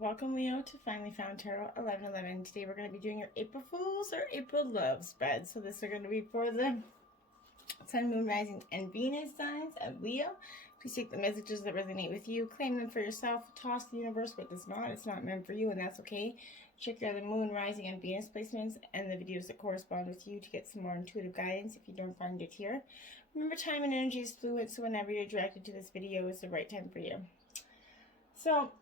Welcome, Leo, to Finally Found Tarot 1111. Today we're going to be doing your April Fools or April Love spread. So this is going to be for the Sun, Moon, Rising, and Venus signs of Leo. Please take the messages that resonate with you, claim them for yourself, toss the universe what does not. It's not meant for you, and that's okay. Check out the Moon, Rising, and Venus placements and the videos that correspond with you to get some more intuitive guidance if you don't find it here. Remember, time and energy is fluid, so whenever you're directed to this video is the right time for you. So,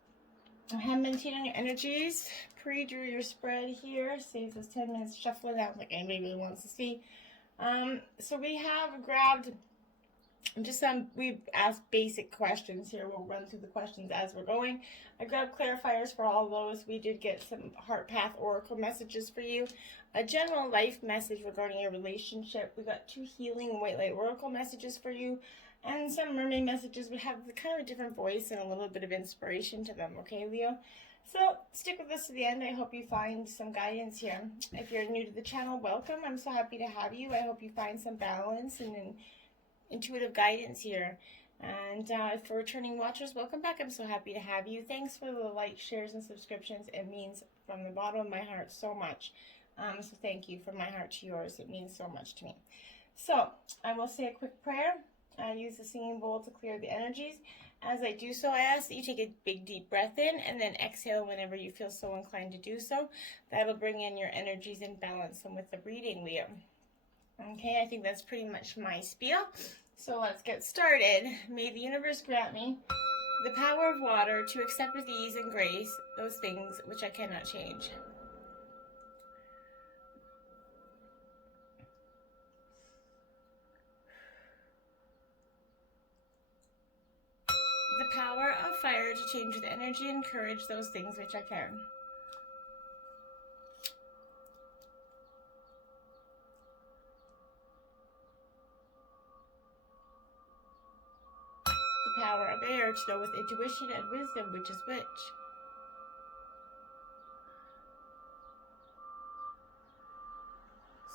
I have meditated on your energies, pre-drew your spread here, saves us 10 minutes shuffling out like anybody really wants to see. So we have grabbed just we've asked basic questions here. We'll run through the questions as we're going. I grabbed clarifiers for all those. We did get some heart path oracle messages for you. A general life message regarding your relationship. We got 2 healing white light oracle messages for you. And some mermaid messages would have kind of a different voice and a little bit of inspiration to them, okay, Leo? So stick with us to the end. I hope you find some guidance here. If you're new to the channel, welcome. I'm so happy to have you. I hope you find some balance and intuitive guidance here. And for returning watchers, welcome back. I'm so happy to have you. Thanks for the likes, shares, and subscriptions. It means from the bottom of my heart so much. So thank you from my heart to yours. It means so much to me. So I will say a quick prayer. I use the singing bowl to clear the energies. As I do so, I ask that you take a big deep breath in and then exhale whenever you feel so inclined to do so. That'll bring in your energies and balance them with the reading, Leo. Okay, I think that's pretty much my spiel. So let's get started. May the universe grant me the power of water to accept with ease and grace those things which I cannot change. The power of fire to change with energy and courage those things which I can. The power of air to know with intuition and wisdom which is which.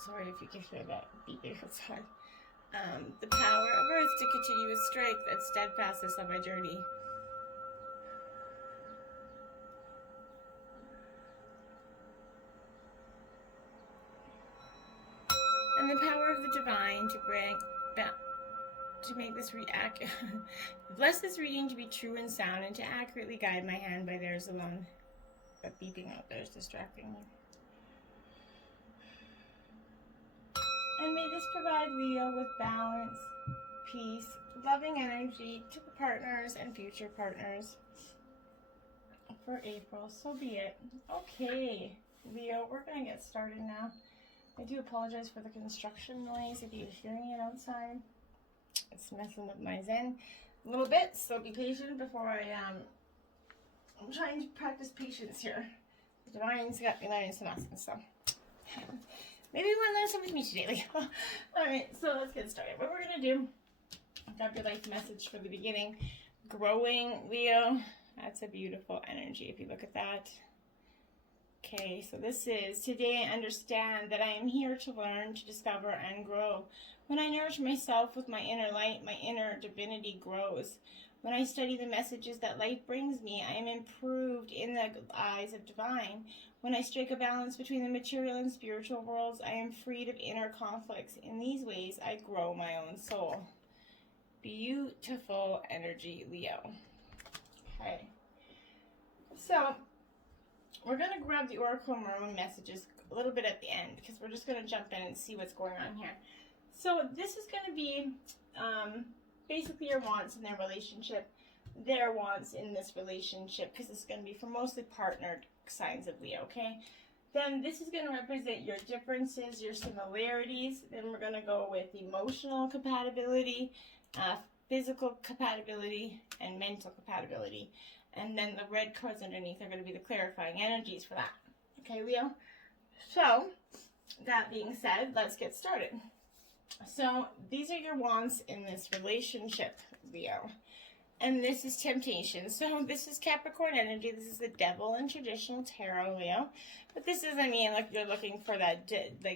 Sorry if you can hear that beeping outside. The power of earth to continue with strength and steadfastness on my journey. And the power of the divine to make this bless this reading to be true and sound and to accurately guide my hand by theirs alone. But beeping out there is distracting me. And may this provide Leo with balance, peace, loving energy to the partners and future partners for April. So be it. Okay, Leo, we're going to get started now. I do apologize for the construction noise if you're hearing it outside. It's messing with my zen a little bit, so be patient before I'm trying to practice patience here. The divine's got me learning some lessons, so maybe you want to learn something with me today, Leo. Alright, so let's get started. What we're going to do, grab your life message for the beginning. Growing, Leo. That's a beautiful energy if you look at that. Okay, so this is, today I understand that I am here to learn, to discover, and grow. When I nourish myself with my inner light, my inner divinity grows. When I study the messages that life brings me, I am improved in the eyes of divine. When I strike a balance between the material and spiritual worlds, I am freed of inner conflicts. In these ways, I grow my own soul. Beautiful energy, Leo. Okay. So, we're going to grab the Oracle Mermaid messages a little bit at the end because we're just going to jump in and see what's going on here. So, this is going to be basically your wants in their relationship, their wants in this relationship, because it's going to be for mostly partnered signs of Leo, okay? Then this is going to represent your differences, your similarities. Then we're going to go with emotional compatibility, physical compatibility, and mental compatibility. And then the red cards underneath are going to be the clarifying energies for that. Okay, Leo? So, that being said, let's get started. So, these are your wants in this relationship, Leo. And this is temptation. So, this is Capricorn energy. This is the devil in traditional tarot, Leo. But this doesn't mean like you're looking for that,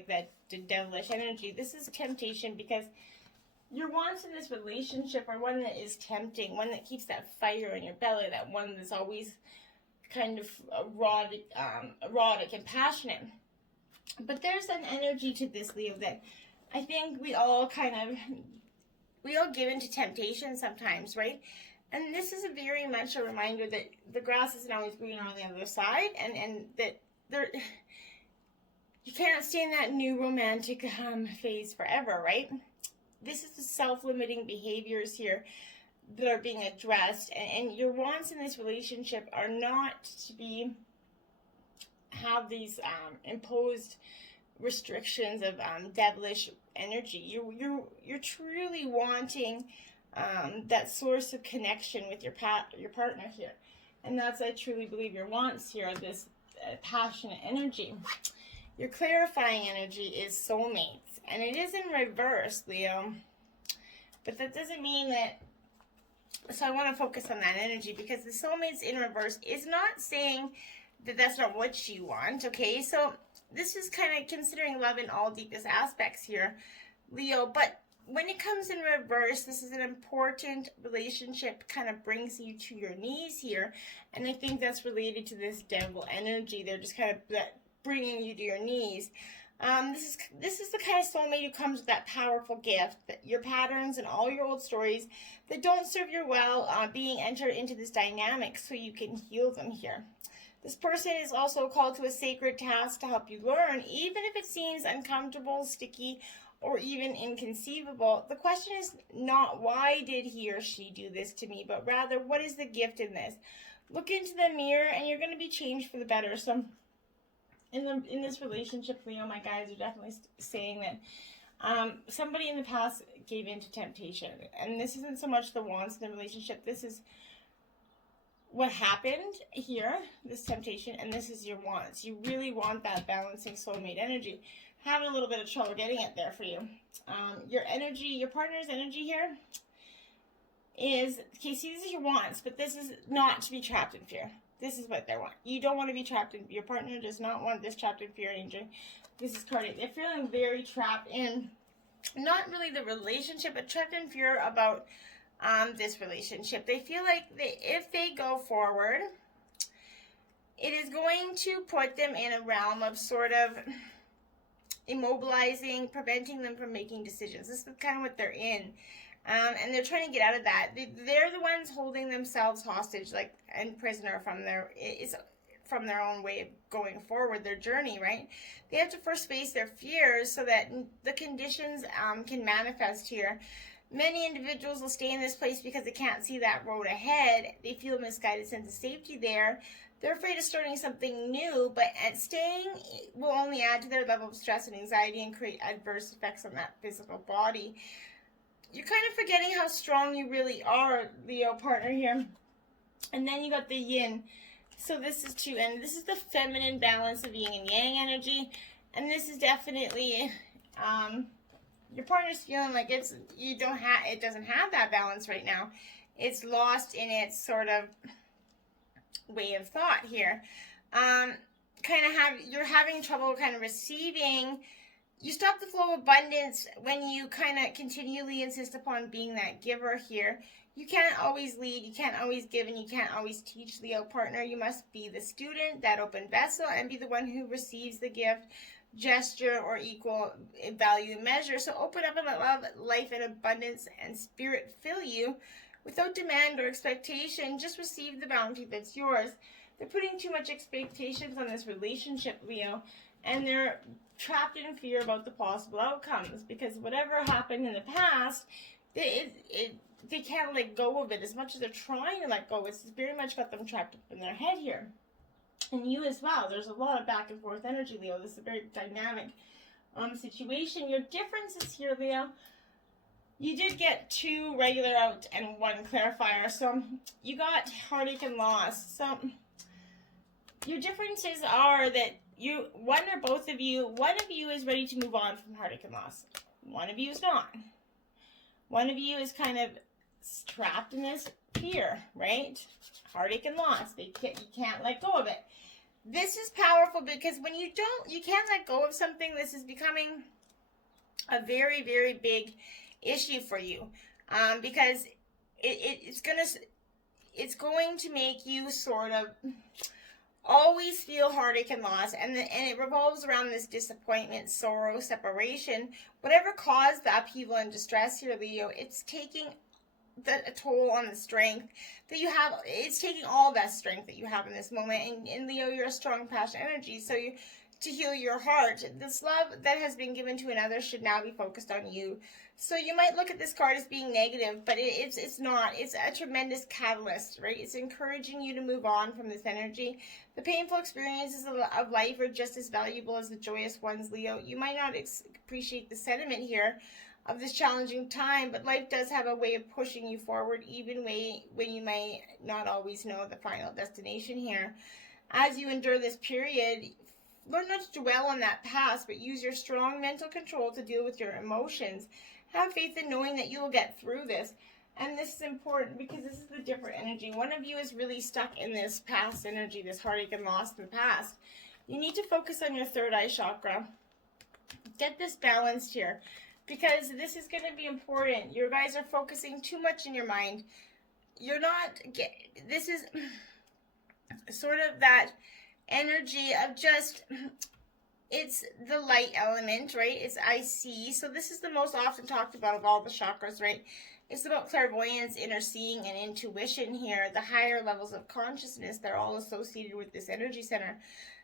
that devilish energy. This is temptation because your wants in this relationship are one that is tempting, one that keeps that fire in your belly, that one that's always kind of erotic and passionate. But there's an energy to this, Leo, that I think we all give into temptation sometimes, right? And this is a very much a reminder that the grass isn't always greener on the other side, and that you can't stay in that new romantic phase forever, right? This is the self-limiting behaviors here that are being addressed, and your wants in this relationship are not to have these imposed restrictions of devilish energy. You're truly wanting that source of connection with your partner here, and that's, I truly believe, your wants here are this passionate energy. Your clarifying energy is soulmates, and it is in reverse, Leo, but that doesn't mean that. So I want to focus on that energy, because the soulmates in reverse is not saying that that's not what you want, okay? So this is kind of considering love in all deepest aspects here, Leo. But when it comes in reverse, this is an important relationship, kind of brings you to your knees here. And I think that's related to this devil energy. They're just kind of bringing you to your knees. This is the kind of soulmate who comes with that powerful gift, that your patterns and all your old stories that don't serve you well being entered into this dynamic so you can heal them here. This person is also called to a sacred task to help you learn, even if it seems uncomfortable, sticky, or even inconceivable. The question is not why did he or she do this to me, but rather what is the gift in this? Look into the mirror and you're going to be changed for the better. So in this relationship, Leo, my guys are definitely saying that somebody in the past gave in to temptation. And this isn't so much the wants in the relationship. This is what happened here, this temptation, and this is your wants. You really want that balancing soulmate energy. Having a little bit of trouble getting it there for you. Your energy, your partner's energy here is, okay, see, this is your wants, but this is not to be trapped in fear. This is what they want. You don't want to be trapped in, your partner does not want this trapped in fear energy. This is carded. They're feeling very trapped in, not really the relationship, but trapped in fear about this relationship. They feel like if they go forward, it is going to put them in a realm of sort of immobilizing, preventing them from making decisions. This is kind of what they're in. And they're trying to get out of that. They're the ones holding themselves hostage, like, and prisoner from their own way of going forward, their journey, right? They have to first face their fears so that the conditions can manifest here. Many individuals will stay in this place because they can't see that road ahead. They feel a misguided sense of safety there. They're afraid of starting something new, but staying will only add to their level of stress and anxiety and create adverse effects on that physical body. You're kind of forgetting how strong you really are, Leo partner here. And then you got the yin. So this is two, and this is the feminine balance of yin and yang energy. And this is definitely your partner's feeling like it doesn't have that balance right now. It's lost in its sort of way of thought here. You're having trouble kind of receiving. You stop the flow of abundance when you kind of continually insist upon being that giver here. You can't always lead, you can't always give, and you can't always teach, Leo partner. You must be the student, that open vessel, and be the one who receives the gift, gesture, or equal value measure. So open up and let love, life, and abundance and spirit fill you without demand or expectation. Just receive the bounty that's yours. They're putting too much expectations on this relationship, Leo, and they're trapped in fear about the possible outcomes, because whatever happened in the past, they can't let go of it. As much as they're trying to let go, it's very much got them trapped up in their head here. And you as well. There's a lot of back and forth energy, Leo. This is a very dynamic situation. Your differences here, Leo, you did get 2 regular out and 1 clarifier. So you got heartache and loss. So your differences are that one of you is ready to move on from heartache and loss. One of you is not. One of you is kind of trapped in this fear, right? Heartache and loss. You can't let go of it. This is powerful because when you can't let go of something, this is becoming a very, very big issue for you, because it's going to make you sort of always feel heartache and loss, and it revolves around this disappointment, sorrow, separation. Whatever caused the upheaval and distress here, Leo, it's taking a toll on the strength that you have. It's taking all that strength that you have in this moment. And Leo, you're a strong, passionate energy, so you, to heal your heart, this love that has been given to another should now be focused on you. So you might look at this card as being negative, but it's not. It's a tremendous catalyst, right? It's encouraging you to move on from this energy. The painful experiences of life are just as valuable as the joyous ones, Leo. You might not appreciate the sentiment here of this challenging time, but life does have a way of pushing you forward, even when you may not always know the final destination here. As you endure this period, learn not to dwell on that past, but use your strong mental control to deal with your emotions. Have faith in knowing that you will get through this. And this is important because this is the different energy. One of you is really stuck in this past energy, this heartache and loss in the past. You need to focus on your third eye chakra. Get this balanced here, because this is going to be important. You guys are focusing too much in your mind. You're not, this is sort of that energy of just, it's the light element, right? It's I see. So this is the most often talked about of all the chakras, right? It's about clairvoyance, inner seeing, and intuition here. The higher levels of consciousness, they're all associated with this energy center.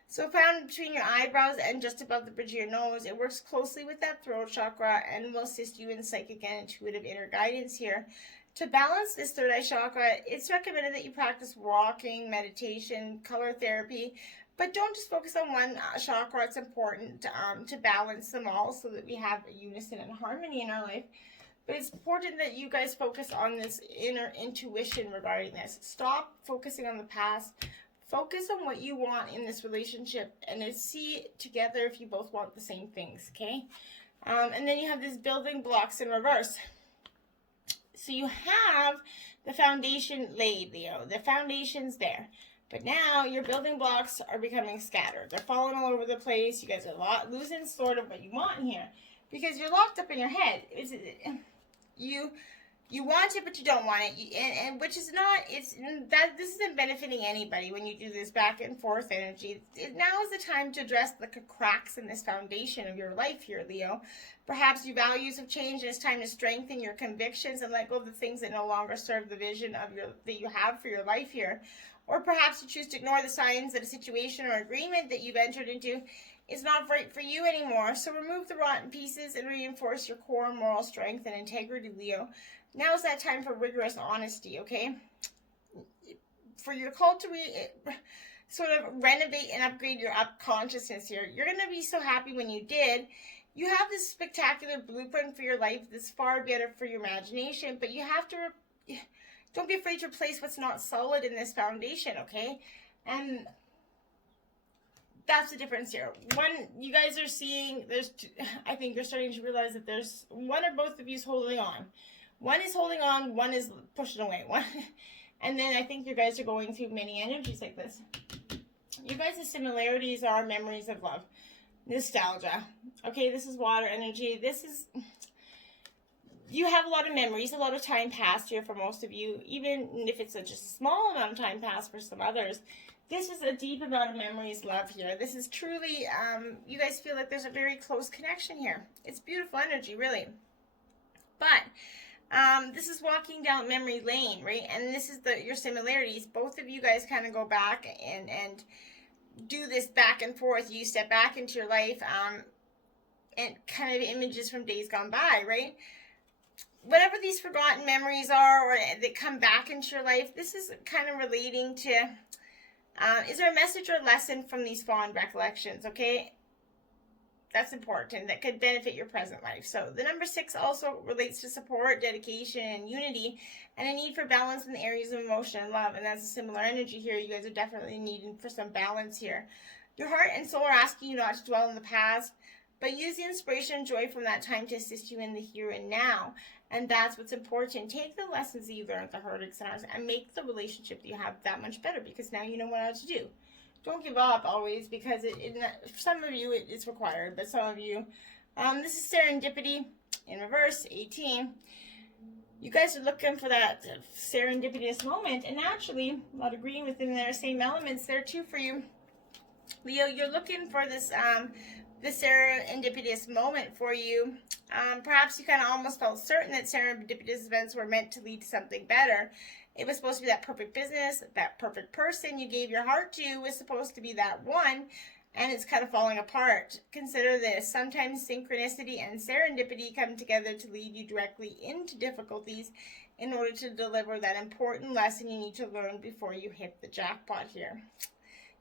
So found between your eyebrows and just above the bridge of your nose, it works closely with that throat chakra and will assist you in psychic and intuitive inner guidance here. To balance this third eye chakra, it's recommended that you practice walking, meditation, color therapy, but don't just focus on one chakra. It's important to balance them all so that we have a unison and harmony in our life. But it's important that you guys focus on this inner intuition regarding this. Stop focusing on the past. Focus on what you want in this relationship, and then see together if you both want the same things, okay? And then you have these building blocks in reverse. So you have the foundation laid, Leo. The foundation's there. But now your building blocks are becoming scattered. They're falling all over the place. You guys are losing sort of what you want here, because you're locked up in your head. You want it, but you don't want it, and which is not, this isn't benefiting anybody when you do this back and forth energy. Now is the time to address the cracks in this foundation of your life here, Leo. Perhaps your values have changed, and it's time to strengthen your convictions and let go of the things that no longer serve the vision of that you have for your life here. Or perhaps you choose to ignore the signs that a situation or agreement that you've entered into is not right for you anymore. So remove the rotten pieces and reinforce your core moral strength and integrity, Leo. Now is that time for rigorous honesty, okay? For your call to sort of renovate and upgrade your consciousness here. You're going to be so happy when you did. You have this spectacular blueprint for your life that's far better for your imagination, but you have to, don't be afraid to replace what's not solid in this foundation, okay? And that's the difference here. One, you guys are seeing, I think you're starting to realize that there's one or both of you is holding on. One is holding on, one is pushing away. And then I think you guys are going through many energies like this. You guys' similarities are memories of love. Nostalgia. Okay, this is water energy. This is, you have a lot of memories, a lot of time passed here for most of you, even if it's just a small amount of time passed for some others. This is a deep amount of memories, love here. This is truly, you guys feel like there's a very close connection here. It's beautiful energy, really. But this is walking down memory lane, right? And this is your similarities. Both of you guys kind of go back and do this back and forth. You step back into your life and kind of images from days gone by, right? Whatever these forgotten memories are or that come back into your life, this is kind of relating to, is there a message or lesson from these fond recollections, okay? That's important. That could benefit your present life. So the number 6 also relates to support, dedication, and unity, and a need for balance in the areas of emotion and love. And that's a similar energy here. You guys are definitely needing for some balance here. Your heart and soul are asking you not to dwell in the past, but use the inspiration and joy from that time to assist you in the here and now. And that's what's important. Take the lessons that you learned at the heartache centers and make the relationship that you have that much better, because now you know what to do. Don't give up always, because for some of you it's required, but some of you, this is serendipity in reverse, 18. you guys are looking for that serendipitous moment, and actually, a lot of green within there, same elements there too for you. Leo, you're looking for this this serendipitous moment for you. Perhaps you kind of almost felt certain that serendipitous events were meant to lead to something better. It was supposed to be that perfect business, that perfect person you gave your heart to was supposed to be that one, and it's kind of falling apart. Consider this. Sometimes synchronicity and serendipity come together to lead you directly into difficulties in order to deliver that important lesson you need to learn before you hit the jackpot here.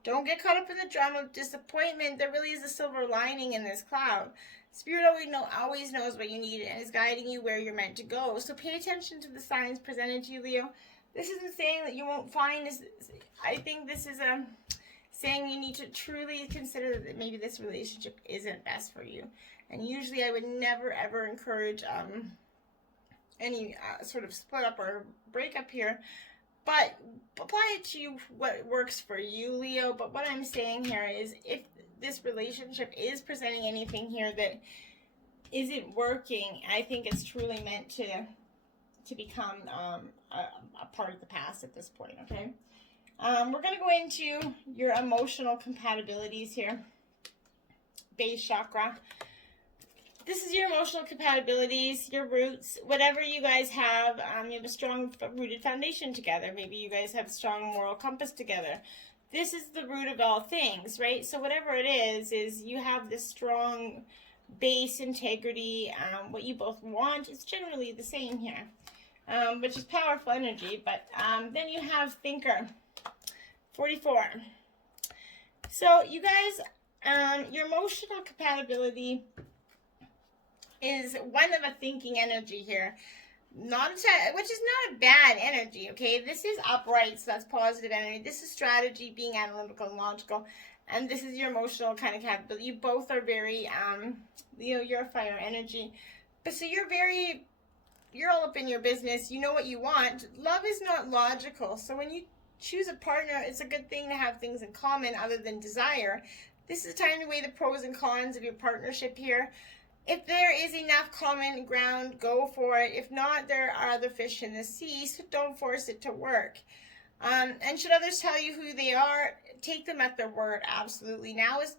Don't get caught up in the drama of disappointment. There really is a silver lining in this cloud. Spirit always knows what you need and is guiding you where you're meant to go. So pay attention to the signs presented to you, Leo. This isn't saying that you won't find this. I think this is saying you need to truly consider that maybe this relationship isn't best for you. And usually I would never ever encourage any sort of split up or breakup here. But apply it to what works for you, Leo. But what I'm saying here is if this relationship is presenting anything here that isn't working, I think it's truly meant to become a part of the past at this point, okay? We're going to go into your emotional compatibilities here. Base chakra. This is your emotional compatibilities, your roots, whatever you guys have. You have a strong rooted foundation together. Maybe you guys have a strong moral compass together. This is the root of all things, right? So whatever it is you have this strong base integrity. What you both want is generally the same here, which is powerful energy. But then you have thinker, 44. So you guys, your emotional compatibility is one of a thinking energy here, which is not a bad energy, okay? This is upright, so that's positive energy. This is strategy, being analytical and logical, and this is your emotional kind of capability. You both are very, you're a fire energy, but so you're all up in your business. You know what you want. Love is not logical, so when you choose a partner, it's a good thing to have things in common other than desire. This is a time to weigh the pros and cons of your partnership here. If there is enough common ground, go for it. If not, there are other fish in the sea, so don't force it to work. And should others tell you who they are, take them at their word, absolutely. Now is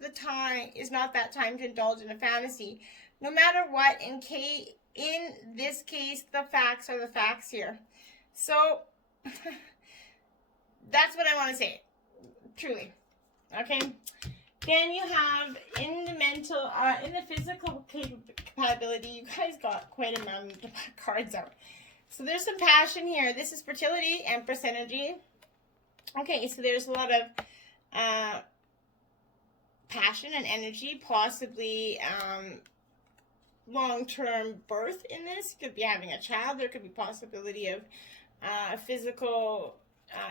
not that time to indulge in a fantasy. No matter what, in this case, the facts are the facts here. So, that's what I want to say, truly, okay? Then you have in the physical compatibility, you guys got quite an amount of cards out. So there's some passion here. This is fertility, Empress energy. Okay, so there's a lot of passion and energy, possibly long-term birth in this. Could be having a child. There could be possibility of physical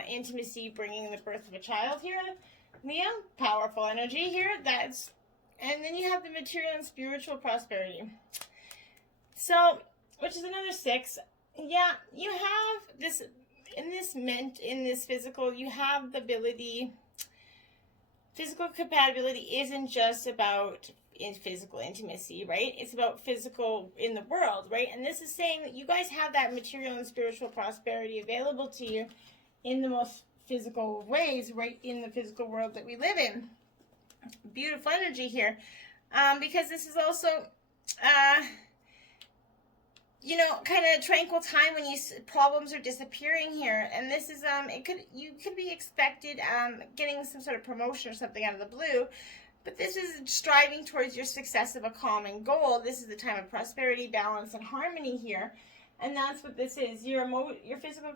intimacy bringing the birth of a child here. Leo, powerful energy here. And then you have the material and spiritual prosperity. So, which is another 6. Yeah, you have this in this physical. You have the ability. Physical compatibility isn't just about physical intimacy, right? It's about physical in the world, right? And this is saying that you guys have that material and spiritual prosperity available to you in the most physical ways, right in the physical world that we live in. Beautiful energy here, because this is also kind of tranquil time when problems are disappearing here, and this is you could be expected getting some sort of promotion or something out of the blue, but this is striving towards your success of a common goal. This is the time of prosperity, balance, and harmony here. And that's what this is. Your physical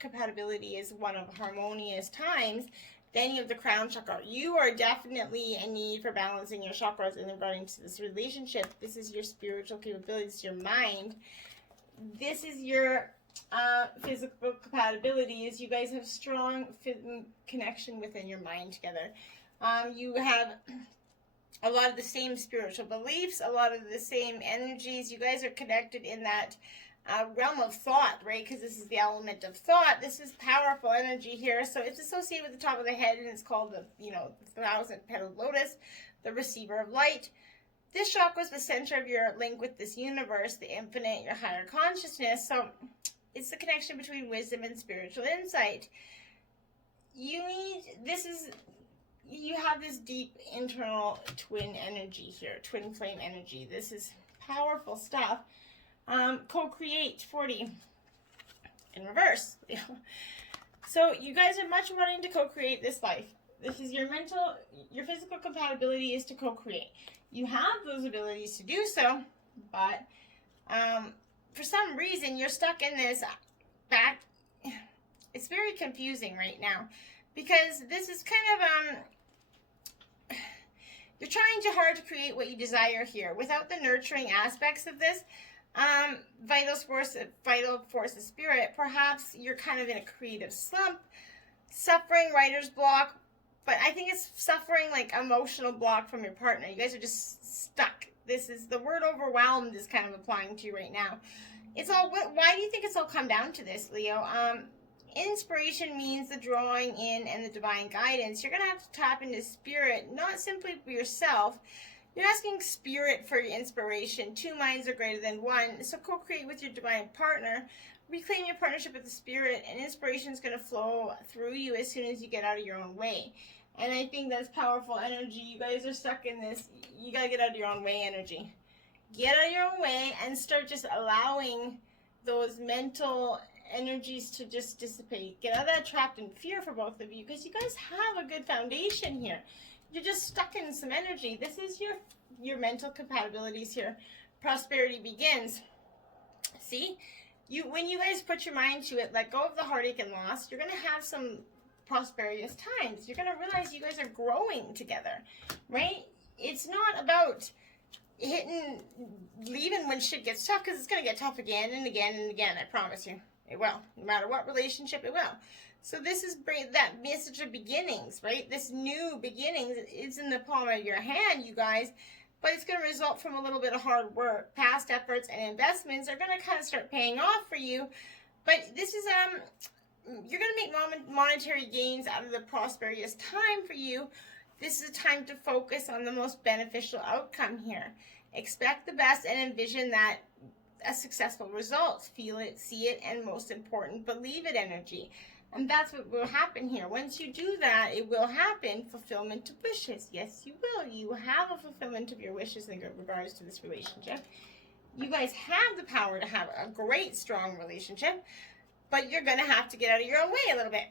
compatibility is one of harmonious times. Then you have the crown chakra. You are definitely in need for balancing your chakras in regarding to this relationship. This is your spiritual capabilities, your mind. This is your physical compatibilities. You guys have strong connection within your mind together. You have a lot of the same spiritual beliefs, a lot of the same energies. You guys are connected in that realm of thought, right? Because this is the element of thought. This is powerful energy here. So it's associated with the top of the head, and it's called the 1,000-petaled lotus, the receiver of light. this chakra is the center of your link with this universe, the infinite, your higher consciousness. So it's the connection between wisdom and spiritual insight. You have this deep internal twin energy here, twin flame energy. This is powerful stuff. Co-create 40 in reverse. So you guys are much wanting to co-create this life. This is your physical compatibility is to co-create. You have those abilities to do so, but for some reason you're stuck in this back. It's very confusing right now because this is kind of you're trying too hard to create what you desire here without the nurturing aspects of this vital force of spirit. Perhaps you're kind of in a creative slump, suffering writer's block. But I think it's suffering like emotional block from your partner. You guys are just stuck. This is the word overwhelmed is kind of applying to you right now. It's all, why do you think it's all come down to this, Leo? Inspiration means the drawing in and the divine guidance. You're going to have to tap into spirit, not simply for yourself. You're asking spirit for your inspiration. Two minds are greater than one. So co-create with your divine partner. Reclaim your partnership with the spirit, and inspiration is going to flow through you as soon as you get out of your own way. And I think that's powerful energy. You guys are stuck in this. You got to get out of your own way energy. Get out of your own way and start just allowing those mental energies to just dissipate. Get out of that trapped in fear for both of you, because you guys have a good foundation here. You're just stuck in some energy. This is your mental compatibilities here. Prosperity begins. See? When you guys put your mind to it, let go of the heartache and loss, you're going to have some prosperous times. You're going to realize you guys are growing together, right? It's not about leaving when shit gets tough, because it's going to get tough again and again and again. I promise you. It will. No matter what relationship, it will. So this is that message of beginnings, right? This new beginnings is in the palm of your hand, you guys. But it's going to result from a little bit of hard work. Past efforts and investments are going to kind of start paying off for you. But this is, you're going to make monetary gains out of the prosperous time for you. This is a time to focus on the most beneficial outcome here. Expect the best and envision that a successful result. Feel it, see it, and most important, believe it energy. And that's what will happen here. Once you do that, it will happen. Fulfillment of wishes. Yes, you will. You have a fulfillment of your wishes in regards to this relationship. You guys have the power to have a great, strong relationship, but you're going to have to get out of your own way a little bit.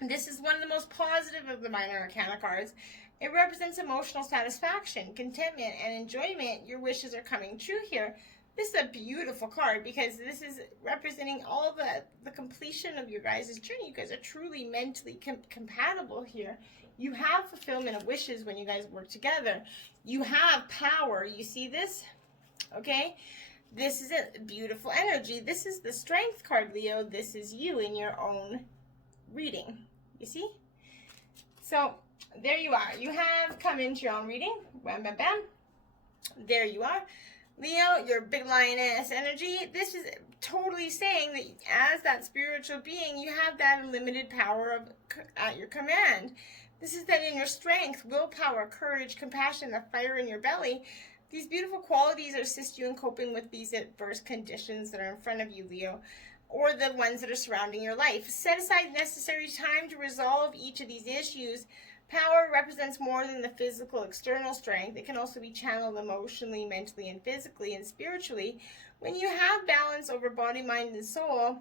This is one of the most positive of the minor arcana cards. It represents emotional satisfaction, contentment, and enjoyment. Your wishes are coming true here. This is a beautiful card because this is representing all the completion of your guys' journey. You guys are truly mentally compatible here. You have fulfillment of wishes when you guys work together. You have power. You see this? Okay? This is a beautiful energy. This is the strength card, Leo. This is you in your own reading. You see? So, there you are. You have come into your own reading. Bam, bam, bam. There you are. Leo, your big lioness energy, this is totally saying that as that spiritual being, you have that unlimited power at your command. This is that inner strength, willpower, courage, compassion, the fire in your belly. These beautiful qualities assist you in coping with these adverse conditions that are in front of you, Leo, or the ones that are surrounding your life. Set aside necessary time to resolve each of these issues. Power represents more than the physical external strength. It can also be channeled emotionally, mentally, and physically and spiritually. When you have balance over body, mind, and soul,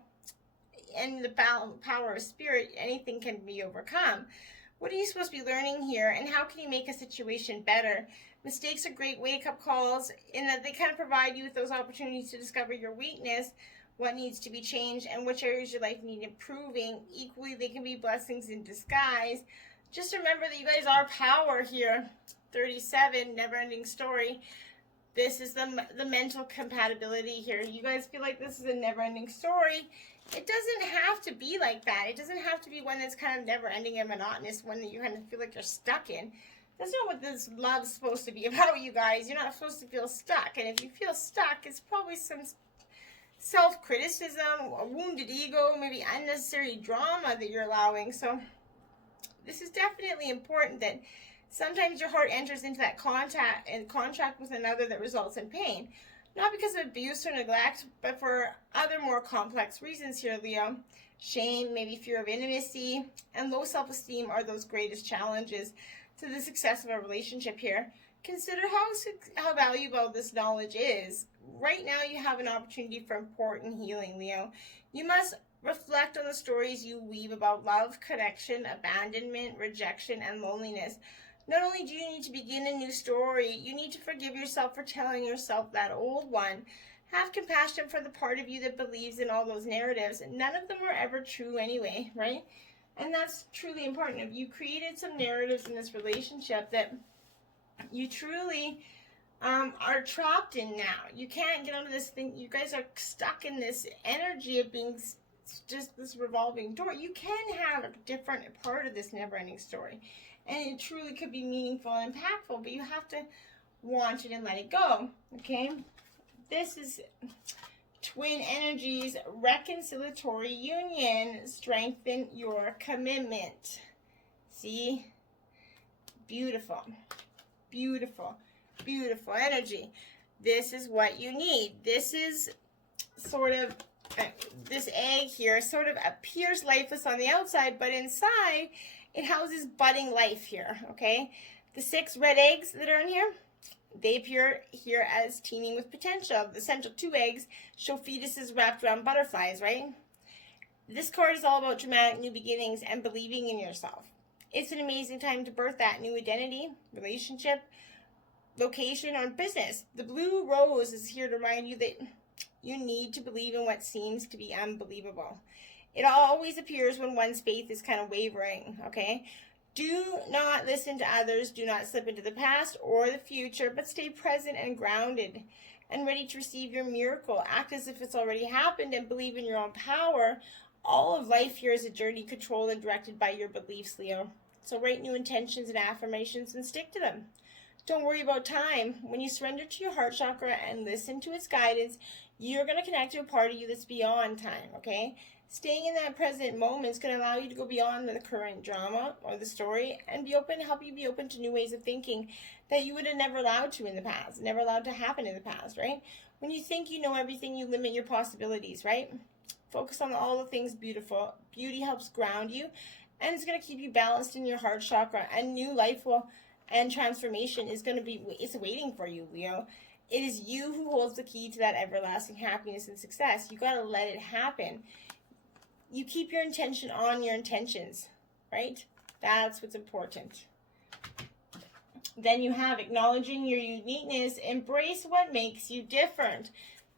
and the power of spirit, anything can be overcome. What are you supposed to be learning here, and how can you make a situation better? Mistakes are great wake-up calls in that they kind of provide you with those opportunities to discover your weakness, what needs to be changed, and which areas your life need improving. Equally, they can be blessings in disguise. Just remember that you guys are power here. 37, never-ending story. This is the mental compatibility here. You guys feel like this is a never-ending story. It doesn't have to be like that. It doesn't have to be one that's kind of never-ending and monotonous, one that you kind of feel like you're stuck in. That's not what this love is supposed to be about, you guys. You're not supposed to feel stuck. And if you feel stuck, it's probably some self-criticism, a wounded ego, maybe unnecessary drama that you're allowing. So this is definitely important that Sometimes your heart enters into that contract with another that results in pain. Not because of abuse or neglect, but for other more complex reasons here, Leo. Shame, maybe fear of intimacy, and low self-esteem are those greatest challenges to the success of a relationship here. Consider how valuable this knowledge is. Right now you have an opportunity for important healing, Leo. You must reflect on the stories you weave about love, connection, abandonment, rejection, and loneliness. Not only do you need to begin a new story, you need to forgive yourself for telling yourself that old one. Have compassion for the part of you that believes in all those narratives. None of them were ever true anyway, right? And that's truly important. You created some narratives in this relationship that you truly are trapped in now. You can't get out of this thing. You guys are stuck in this energy of being just this revolving door. You can have a different part of this never-ending story. And it truly could be meaningful and impactful, but you have to want it and let it go, okay? This is twin energies, reconciliatory union. Strengthen your commitment. See? Beautiful. Beautiful. Beautiful energy. This is what you need. This is sort of, this egg here sort of appears lifeless on the outside, but inside it houses budding life here, okay? The 6 red eggs that are in here, they appear here as teeming with potential. The central 2 eggs show fetuses wrapped around butterflies, right? This card is all about dramatic new beginnings and believing in yourself. It's an amazing time to birth that new identity, relationship, location, or business. The blue rose is here to remind you that you need to believe in what seems to be unbelievable. It always appears when one's faith is kind of wavering, okay? Do not listen to others. Do not slip into the past or the future, but stay present and grounded and ready to receive your miracle. Act as if it's already happened and believe in your own power. All of life here is a journey controlled and directed by your beliefs, Leo. So write new intentions and affirmations and stick to them. Don't worry about time. When you surrender to your heart chakra and listen to its guidance, you're going to connect to a part of you that's beyond time, okay? Staying in that present moment is going to allow you to go beyond the current drama or the story and help you be open to new ways of thinking that you would have never allowed to in the past, never allowed to happen in the past, right? When you think you know everything, you limit your possibilities, right? Focus on all the things beautiful. Beauty helps ground you, and it's going to keep you balanced in your heart chakra, and new life and transformation is going to be, it's waiting for you, Leo. It is you who holds the key to that everlasting happiness and success. You got to let it happen. You keep your intention on your intentions, right? That's what's important. Then you have acknowledging your uniqueness. Embrace what makes you different.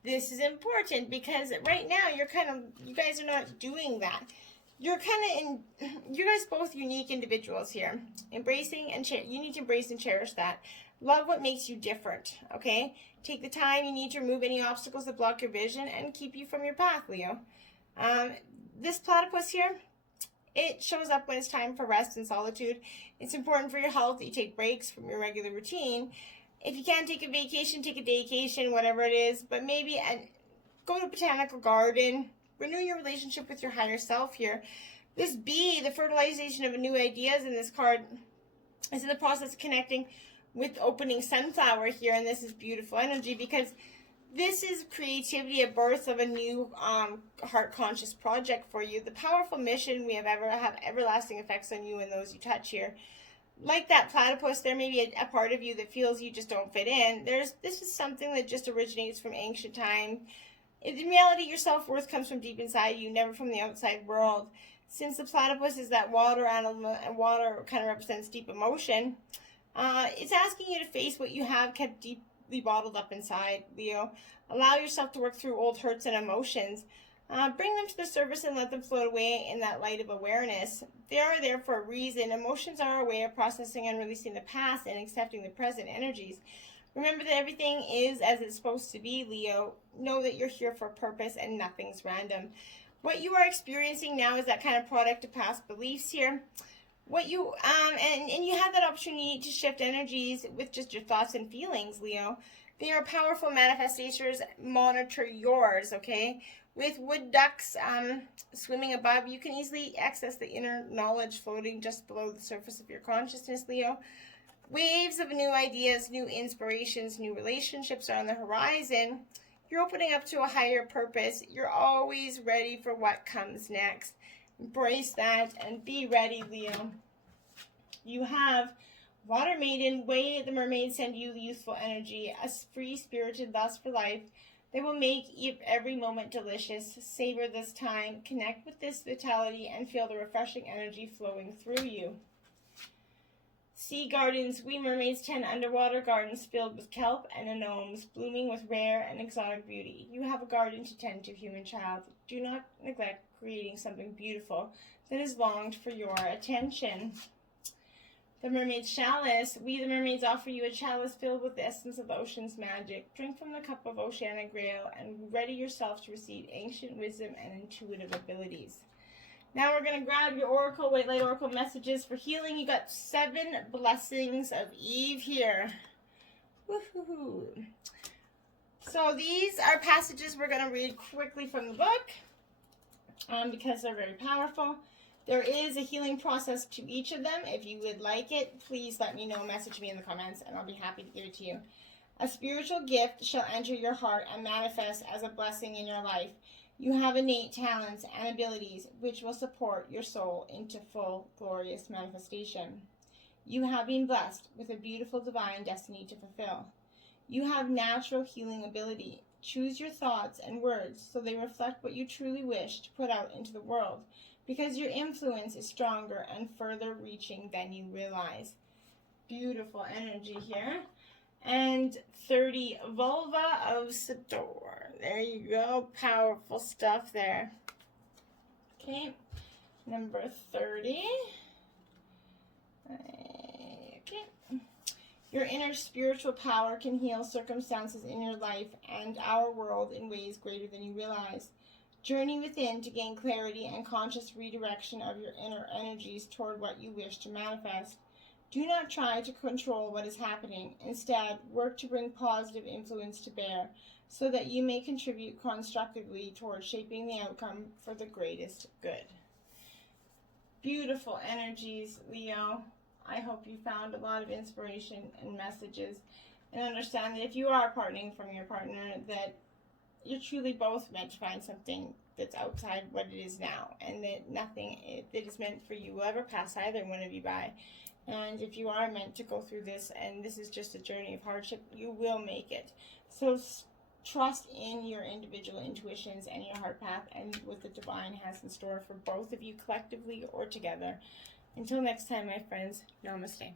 This is important because right now you guys are not doing that. You guys both unique individuals here. Embracing and you need to embrace and cherish that. Love what makes you different, okay? Take the time you need to remove any obstacles that block your vision and keep you from your path, Leo. This platypus here, it shows up when it's time for rest and solitude. It's important for your health that you take breaks from your regular routine. If you can't take a vacation, take a daycation, whatever it is. But maybe go to a botanical garden. Renew your relationship with your higher self here. This bee, the fertilization of new ideas in this card, is in the process of connecting with opening sunflower here. And this is beautiful energy because this is creativity, a birth of a new heart conscious project for you. The powerful mission we have everlasting effects on you and those you touch here. Like that platypus, there may be a part of you that feels you just don't fit in. This is something that just originates from ancient time. In reality, your self-worth comes from deep inside you, never from the outside world. Since the platypus is that water animal, and water kind of represents deep emotion, it's asking you to face what you have kept deeply bottled up inside, Leo. Allow yourself to work through old hurts and emotions. Bring them to the surface and let them float away in that light of awareness. They are there for a reason. Emotions are a way of processing and releasing the past and accepting the present energies. Remember that everything is as it's supposed to be, Leo. Know that you're here for a purpose and nothing's random. What you are experiencing now is that kind of product of past beliefs here. What you and you have that opportunity to shift energies with just your thoughts and feelings, Leo. They are powerful manifestations. Monitor yours, okay? With wood ducks swimming above, you can easily access the inner knowledge floating just below the surface of your consciousness, Leo. waves of new ideas, new inspirations, new relationships are on the horizon. You're opening up to a higher purpose. You're always ready for what comes next. Embrace that and be ready, Leo. You have Water Maiden, way the mermaids send you youthful energy, a free-spirited lust for life. They will make every moment delicious. Savor this time, connect with this vitality, and feel the refreshing energy flowing through you. Sea Gardens, we mermaids tend underwater gardens filled with kelp and anemones, blooming with rare and exotic beauty. You have a garden to tend to, human child. Do not neglect creating something beautiful that is longed for your attention. The Mermaid's Chalice. We, the mermaids, offer you a chalice filled with the essence of ocean's magic. Drink from the cup of oceanic grail and ready yourself to receive ancient wisdom and intuitive abilities. Now we're going to grab your Oracle, White Light Oracle messages for healing. You got 7 blessings of Eve here. Woohoo! So these are passages we're going to read quickly from the book because they're very powerful. There is a healing process to each of them. If you would like it, please let me know. Message me in the comments, and I'll be happy to give it to you. A spiritual gift shall enter your heart and manifest as a blessing in your life. You have innate talents and abilities which will support your soul into full, glorious manifestation. You have been blessed with a beautiful divine destiny to fulfill. You have natural healing ability. Choose your thoughts and words so they reflect what you truly wish to put out into the world, because your influence is stronger and further reaching than you realize. Beautiful energy here. And 30 Vulva of Sador. There you go. Powerful stuff there. Okay. Number 30. Okay. Your inner spiritual power can heal circumstances in your life and our world in ways greater than you realize. Journey within to gain clarity and conscious redirection of your inner energies toward what you wish to manifest. Do not try to control what is happening. Instead, work to bring positive influence to bear so that you may contribute constructively towards shaping the outcome for the greatest good. Beautiful energies, Leo. I hope you found a lot of inspiration and messages, and understand that if you are parting from your partner, that you're truly both meant to find something that's outside what it is now, and that nothing that is meant for you will ever pass either one of you by. And if you are meant to go through this, and this is just a journey of hardship, you will make it. So trust in your individual intuitions and your heart path and what the divine has in store for both of you collectively or together. Until next time, my friends, namaste.